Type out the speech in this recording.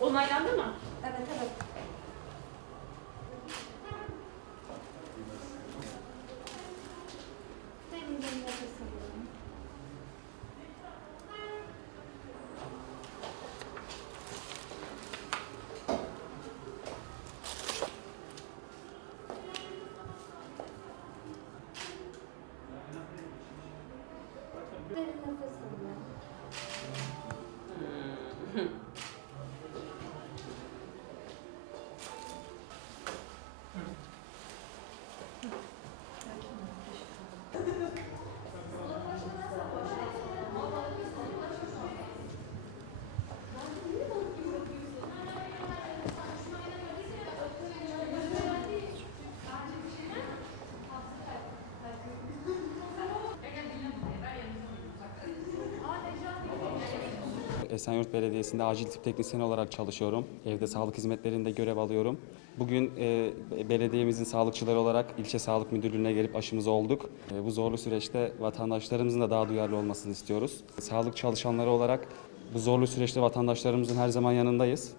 Onaylandı mı? Evet evet. Dediklerinizi söyle. Esenyurt Belediyesi'nde acil tıp teknisyeni olarak çalışıyorum. Evde sağlık hizmetlerinde görev alıyorum. Bugün e, belediyemizin sağlıkçıları olarak ilçe sağlık müdürlüğüne gelip aşımızı olduk. E, bu zorlu süreçte vatandaşlarımızın da daha duyarlı olmasını istiyoruz. Sağlık çalışanları olarak bu zorlu süreçte vatandaşlarımızın her zaman yanındayız.